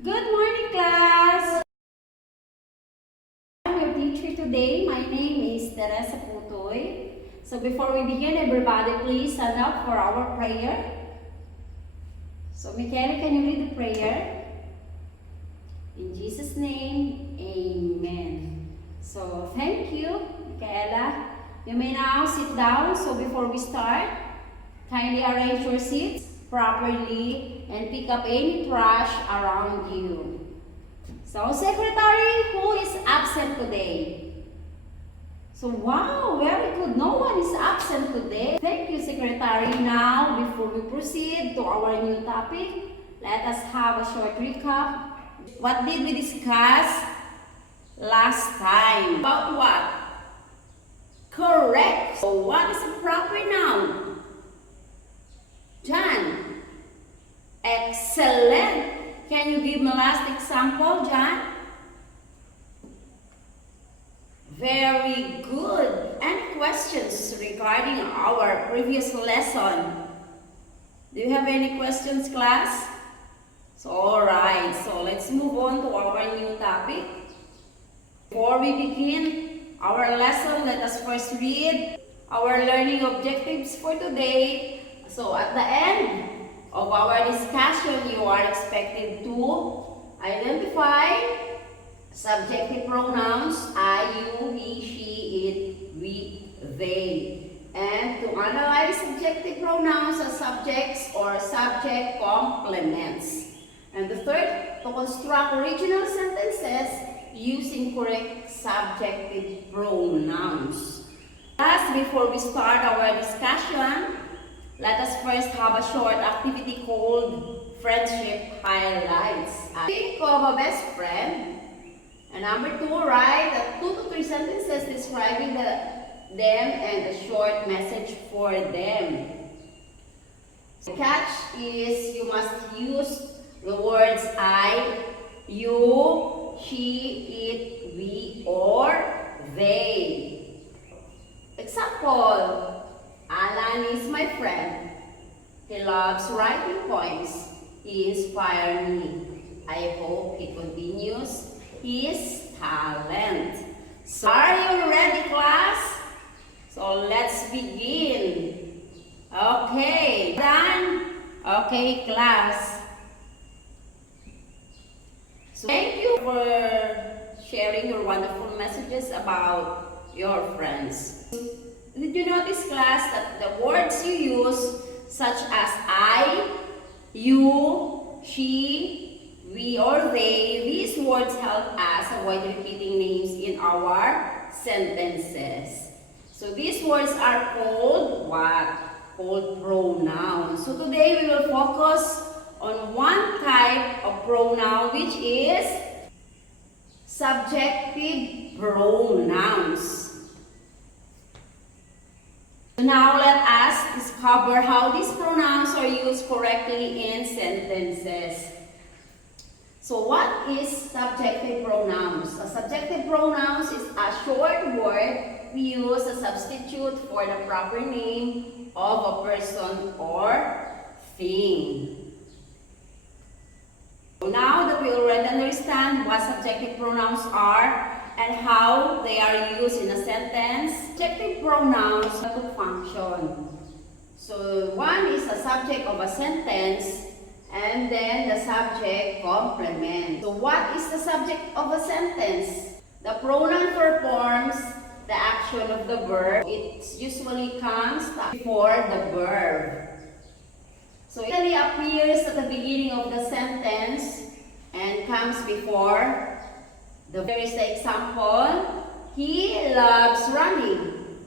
Good morning, class! I'm your teacher today. My name is Teresa Putoy. So before we begin, everybody, please stand up for our prayer. So Michaela, can you read the prayer? In Jesus' name, Amen. So thank you, Michaela. You may now sit down. So before we start, kindly arrange your seats properly and pick up any trash around you. So, secretary, who is absent today? So, wow, very good. No one is absent today. Thank you, secretary. Now, before we proceed to our new topic, let us have a short recap. What did we discuss last time? About what? Correct. So, what is a proper noun? John. Excellent. Can you give me last example, John? Very good. Any questions regarding our previous lesson? Do you have any questions, class? So, alright. So, let's move on to our new topic. Before we begin our lesson, let us first read our learning objectives for today. So, at the end of our discussion, you are expected to identify subjective pronouns I, you, he, she, it, we, they, and to analyze subjective pronouns as subjects or subject complements. And the third, to construct original sentences using correct subjective pronouns. Last, before we start our discussion, let us first have a short activity called Friendship Highlights. Think of a best friend. And number 2, write 2 to 3 sentences describing them and a short message for them. The catch is you must use the words I, you, she, it, we, or they. Example. Alan is my friend. He loves writing poems. He inspires me. I hope he continues his talent. So, are you ready, class? So, let's begin. Okay, done? Okay, class. So, thank you for sharing your wonderful messages about your friends. Did you notice, class, that the words you use, such as I, you, she, we, or they, these words help us avoid repeating names in our sentences. So these words are called what? Called pronouns. So today we will focus on one type of pronoun, which is subjective pronouns. So now let us discover how these pronouns are used correctly in sentences. So what is subjective pronouns? A subjective pronouns is a short word we use as a substitute for the proper name of a person or thing. So now that we already understand what subjective pronouns are, and how they are used in a sentence, subjective pronouns have to function. So one is the subject of a sentence, and then the subject complement. So what is the subject of a sentence? The pronoun performs the action of the verb. It usually comes before the verb. So it usually appears at the beginning of the sentence and comes before Here is the example. He loves running.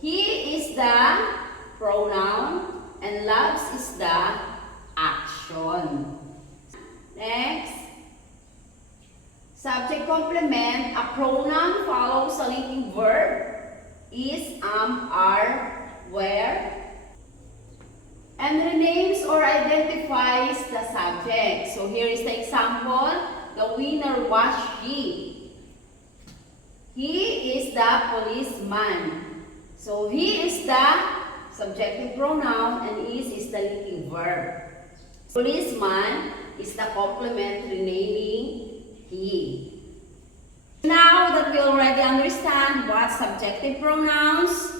He is the pronoun and loves is the action. Next. Subject complement. A pronoun follows a linking verb. Is, are, where. And renames or identifies the subject. So here is the example. The winner was she. He is the policeman. So he is the subjective pronoun and is the linking verb. Policeman is the complement renaming he. Now that we already understand what subjective pronouns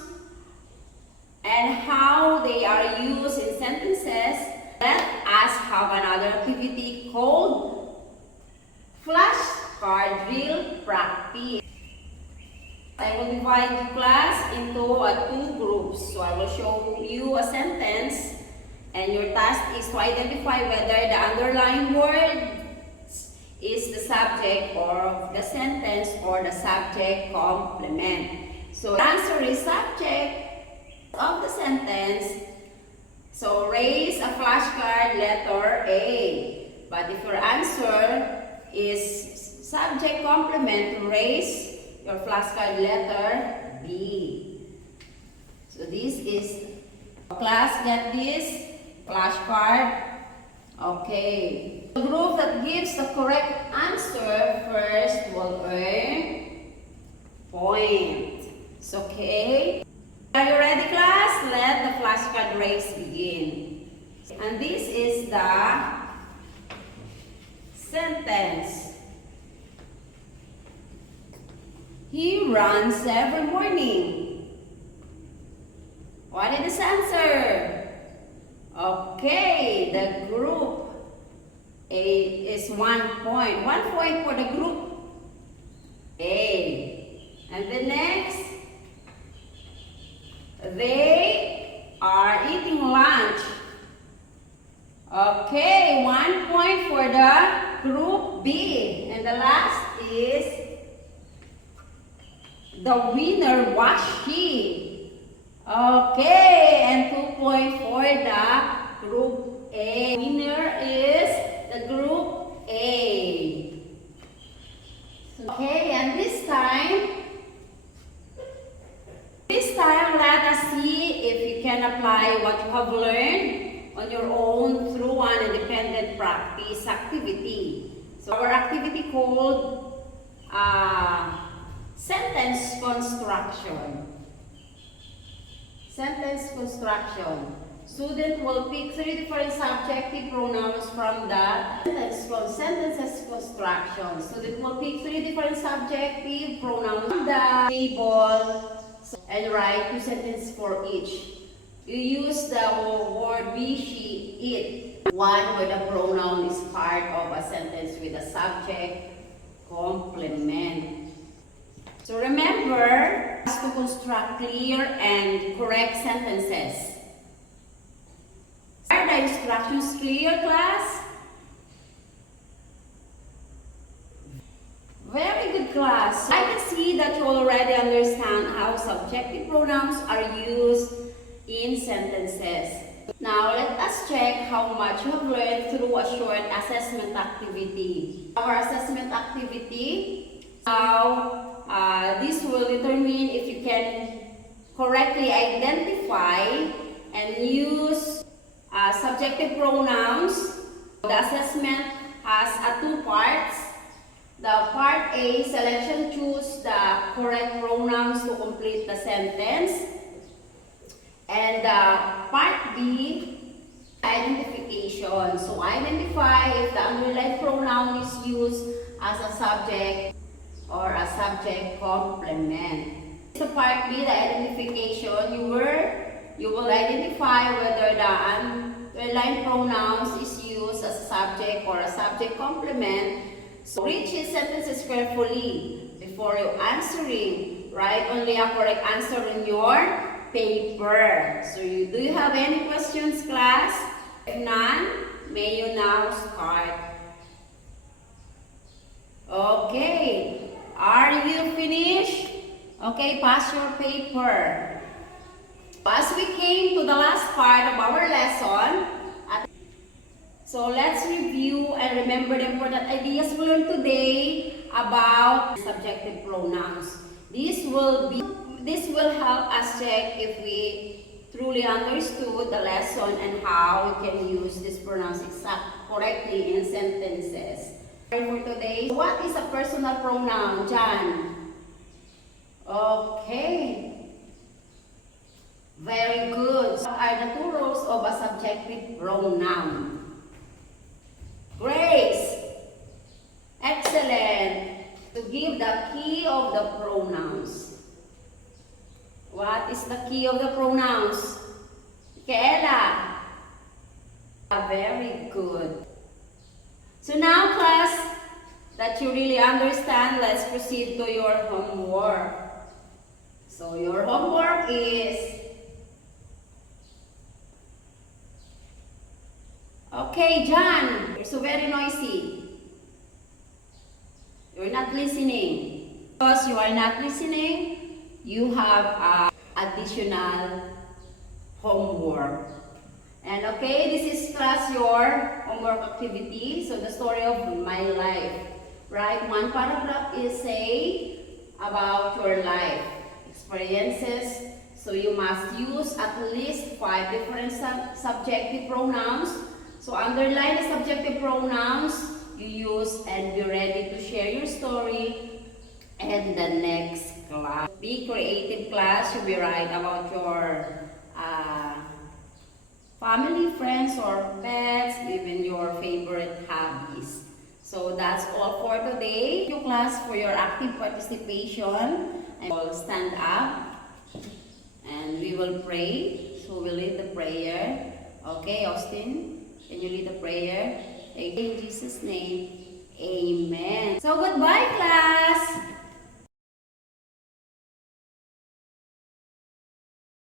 and how they are used in sentences, let us have another activity called flashcard drill practice. I will divide the class into two groups. So I will show you a sentence and your task is to identify whether the underlying word is the subject of the sentence or the subject complement. So the answer is subject of the sentence. So raise a flashcard letter A. But if your answer is subject complement, raise your flashcard letter B. So this is class, get this flashcard. Okay. The group that gives the correct answer first will earn points. Okay. Are you ready, class? Let the flashcard race begin. And this is the sentence. He runs every morning. What is the answer? Okay, the group A is 1 point. 1 point for the group A. And the next, they are eating lunch. Okay, 1 point for the group B. And the last is the winner was she. Okay, and 2 points for the group A. Winner is the group A. Okay, and this time let us see if you can apply what you have learned on your own through an independent practice activity. So our activity called sentence construction. Sentence construction. Student will pick 3 different subjective pronouns from the sentences construction. Student will pick 3 different subjective pronouns from the table and write 2 sentences for each. You use the word be, she, it. One where the pronoun is part of a sentence with a subject complement. So remember to construct clear and correct sentences. Are the instructions clear, class? Very good, class. I can see that you already understand how subjective pronouns are used in sentences. Now let us check how much you have learned through a short assessment activity. Our assessment activity, this will determine if you can correctly identify and use subjective pronouns. The assessment has 2 parts. The part A, selection, choose the correct pronouns to complete the sentence. And part B, identification. So identify if the underlined pronoun is used as a subject or a subject complement. So part B, the identification, you will identify whether the underlined pronouns is used as a subject or a subject complement. So read these sentences carefully before you answering. Write only a correct answer in your paper. So do you have any questions, class? If none, may you now start. Okay. Are you finished? Okay, pass your paper. As we came to the last part of our lesson, so let's review and remember the important ideas we learned today about subjective pronouns. This will help us check if we truly understood the lesson and how we can use these pronouns correctly in sentences. For today, what is a personal pronoun, John? Okay. Very good. What are the 2 roles of a subjective pronoun? Grace. Excellent. To give the key of the pronouns. What is the key of the pronouns? Michaela. Very good. So now, class, that you really understand, let's proceed to your homework. So your homework is... Okay, John, you're so very noisy. You're not listening. Because you are not listening, you have additional homework. And okay, this is class your homework activity. So the story of my life. Write one paragraph essay about your life experiences. So you must use at least 5 different subjective pronouns. So underline the subjective pronouns you use and be ready to share your story in the next class. Be creative, class. You'll be right about your family, friends, or pets, even your favorite hobbies. So that's all for today. Thank you, class, for your active participation. I will stand up and we will pray. So we'll lead the prayer. Okay, Austin, can you lead the prayer? In Jesus' name, amen. So goodbye, class.